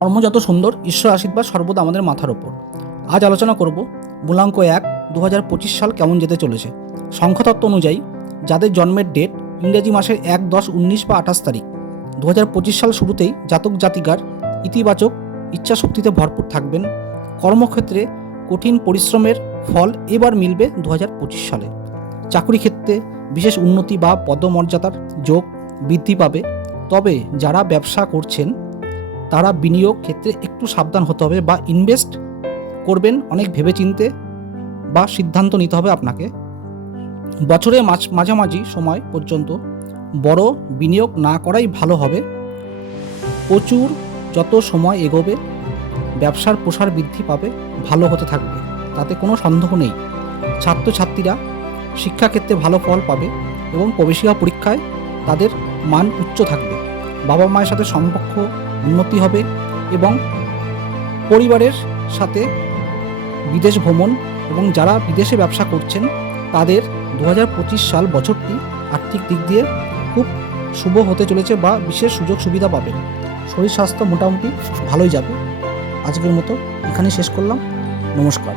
কর্ম যত সুন্দর, ঈশ্বর আশীর্বাদ সর্বদা আমাদের মাথার ওপর। আজ আলোচনা করব মূলাঙ্ক 1 2025 সাল কেমন যেতে চলেছে। সংখ্যাতত্ত্ব অনুযায়ী যাদের জন্মের ডেট ইংরেজি মাসের 1, 10, 19 বা 28 তারিখ, 2025 সাল শুরুতেই জাতক জাতিকার ইতিবাচক ইচ্ছাশক্তিতে ভরপুর থাকবেন। কর্মক্ষেত্রে কঠিন পরিশ্রমের ফল এবার মিলবে 2025 সালে। চাকরি ক্ষেত্রে বিশেষ উন্নতি বা পদমর্যাদার যোগ বৃদ্ধি পাবে। তবে যারা ব্যবসা করছেন তারা বিনিয়োগ ক্ষেত্রে একটু সাবধান হতে হবে, বা ইনভেস্ট করবেন অনেক ভেবেচিন্তে বা সিদ্ধান্ত নিতে হবে আপনাকে। বছরের মাঝামাঝি সময় পর্যন্ত বড় বিনিয়োগ না করাই ভালো হবে। প্রচুর যত সময় এগোবে ব্যবসার প্রসার বৃদ্ধি পাবে, ভালো হতে থাকবে, তাতে কোনো সন্দেহ নেই। ছাত্রছাত্রীরা শিক্ষাক্ষেত্রে ভালো ফল পাবে এবং প্রবেশিকা পরীক্ষায় তাদের মান উচ্চ থাকবে। বাবা মায়ের সাথে সম্পর্ক উন্নতি হবে এবং পরিবারের সাথে বিদেশ ভ্রমণ, এবং যারা বিদেশে ব্যবসা করছেন তাদের 2025 সাল বছরটি আর্থিক দিক দিয়ে খুব শুভ হতে চলেছে, বা বিশেষ সুযোগ সুবিধা পাবেন। শরীর স্বাস্থ্য মোটামুটি ভালোই যাবে। আজকের মতো এখানেই শেষ করলাম। নমস্কার।